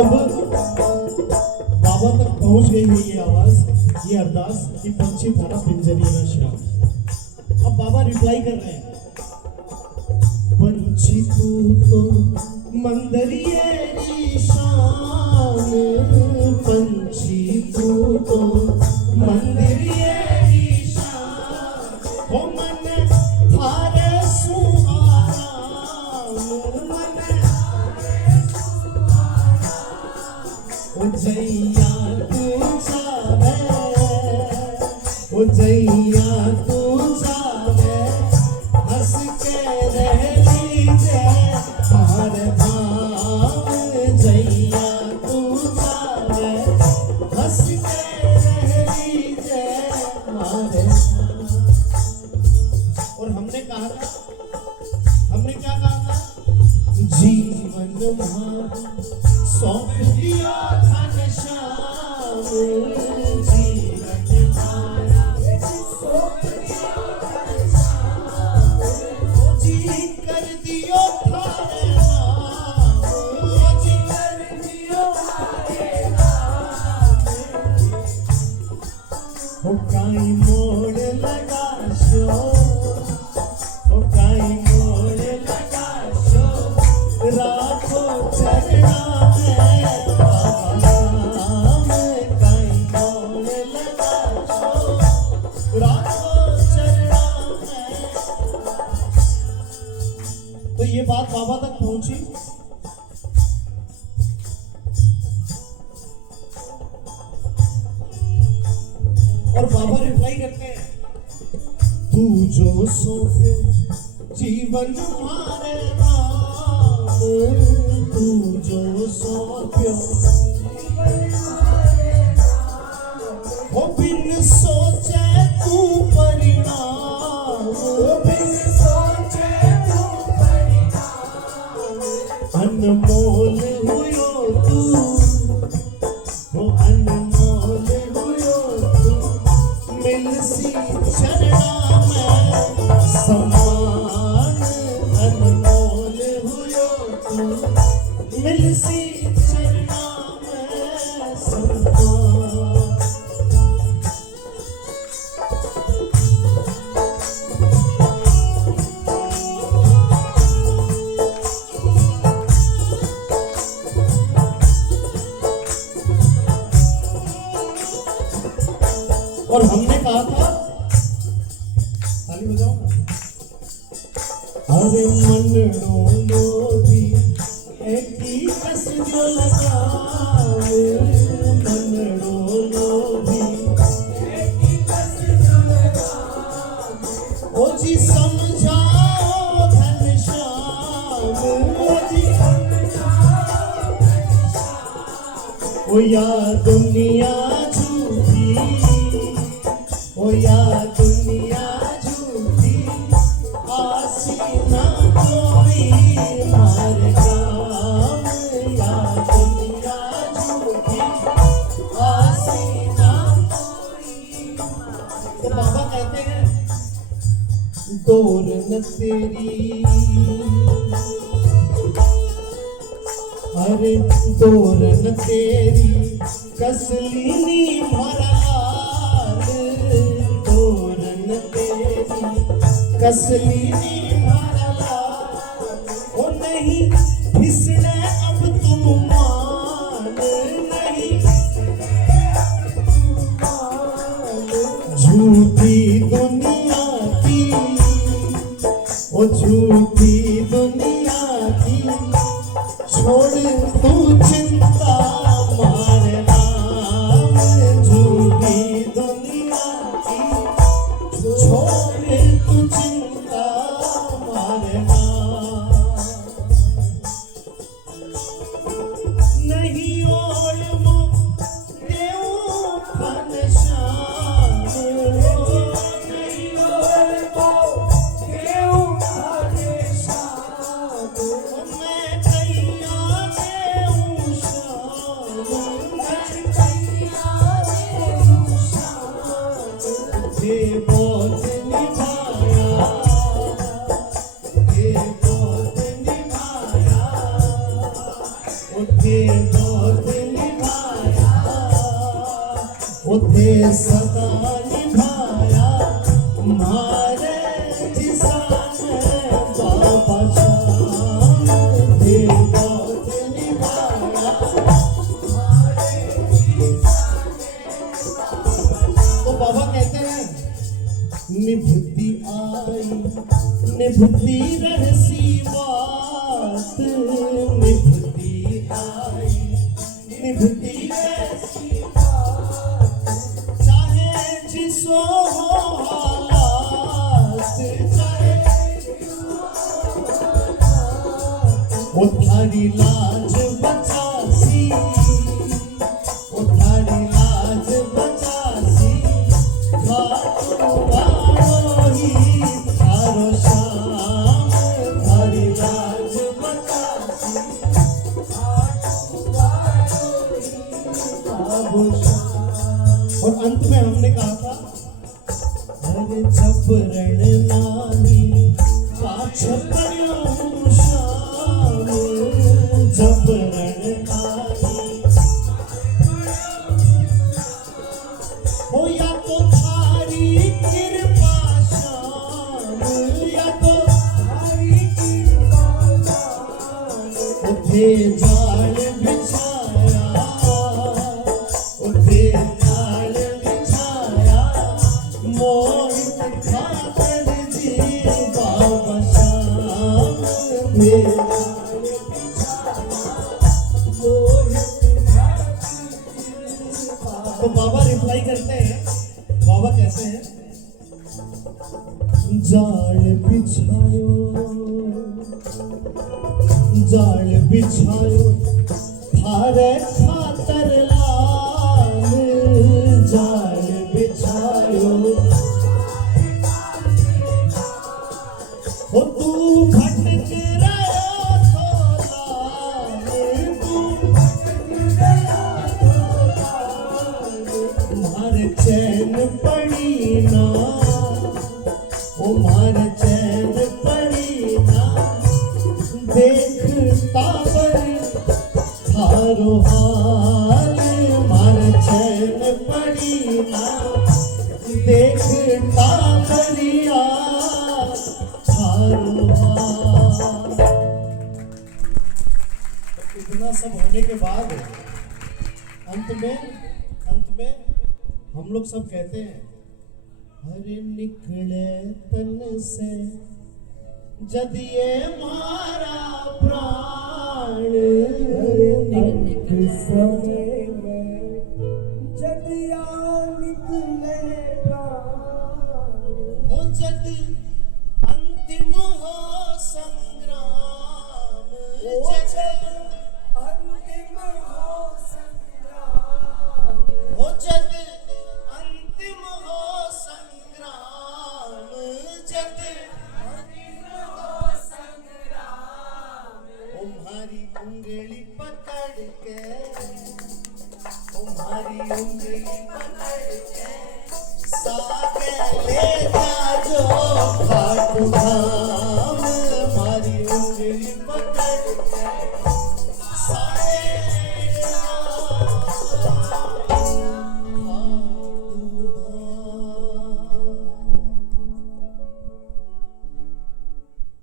अब बाबा तक पहुंच गई है ये आवाज, ये अरदास कि पंछी थारा पिंजरी ना श्याम। अब बाबा रिप्लाई कर रहे हैं, पंछी तू तो मंदरिये शान, पंछी तू तो मंदरिये शान, हो मन थारे सुहाराम, मन ओ जैया तू जावे, ओ जैया तू जावे, हंस के रह लीजे हमारे धाम, जैया तू जावे, हंस के रह लीजे हमारे धाम। और हमने कहा था, हमने क्या कहा था, जीवन मां सौंप दिया घनश्याम, जीवन मारा सौंप दिया घनश्याम, जी कर दियो थारे नाम, जी कर दियो थारे नाम, हो काई मोड़ लगा शो, हो काई मोड़ लगा शो, राखो चरणा तो ये बात बाबा तक पहुंची। और बाबा रिप्लाई करते हैं, तू जो सौंपे जीवन मारे राम, तू जो सौंपे वो बिन सोचे तू परिणाम, बिन सोचे तू परिणाम, अनमोल हुयो तू, वो अनमोल हुयो तू, मिलसी चरणा में समान, अनमोल हुयो तू, मिलसी चरणा में समान। और हमने कहा था, ताली बजाओ ना, अरे मनड़ो लोभी एक ही कस जो लगावे, मनड़ो लोभी एक ही कस जो लगावे, ओ जी समझाओ घनश्याम, ओ जी समझाओ घनश्याम, ओ या दुनिया ओ या दुनिया झूठी, आसीना कोई मार काम, या दुनिया झूठी, आसीना कोई मार। तो बाबा कहते हैं, डोर न तेरी, अरे डोर न तेरी कसलीनी भरा, कसलीनी भरला, ओ नहीं फिसले अब तुम मान, नहीं झूठी दुनिया की, ओ झूठी दुनिया की, छोड़ तू चिंता मारे नाम, झूठी दुनिया की, छोड़ तू चिंता मारे नाम, नहीं ओढ़ मो देऊ घनश्याम, नहीं ओढ़ मो देऊ घनश्याम, मैं उठे बहुत निभाया, उठे सदा निभाया मारे जिसान बाबा शाम, उठे बहुत निभाया। तो बाबा कहते हैं निभती आई निभती रहसी बात, निभती आई निभती रहसी बात, चाहे जिसो हो हालात, चाहे वो थारी लाज बचासी, वो थारी लाज बचासी, घाटो वालो ही थारो श्याम, थारी लाज बचासी, घाटो वालो ही थारो श्याम। और अंत में हमने कहा था अरे जब रण नानी पाछ पड़ो श्याम, जब रण नानी हो या तो थारी कृपा श्याम, या तो थारी कृपा श्याम, उठे जाल बिछाया, उठे जाल बिछाया मोहित खातर जी बाबा श्याम, उठे जाल बिछाया मोहित खातर जी बाबा। तो बाबा रिप्लाई करते हैं, बाबा कैसे हैं? जाल बिछायो, जाल बिछायो थारे खातर लाल, जाल बिछायो हो तू भटक रहा तो लाल, तू भटक रहा तो लाल, तुम्हारे चैन पड़ी ना, ओ मारे चैन पड़ी ना, देखता पर थारो हाल, मारे चैन पड़ी ना, देखता परिया थारो हाल। इतना सब होने के बाद अंत में हम लोग सब कहते हैं हरे निकले तन से जद ये मारा प्राण, निकले समय में जद या निकले प्राण, हो जद अंतिम हो संग्राम, जद अंतिम हो संग्राम, हो जद अंतिम हो संग्राम, जद अंतिम हो संग्राम, तुम्हारी उंगली पकड़ के, तुम्हारी उंगली पकड़ के सागे ले जा जो खाटू धाम।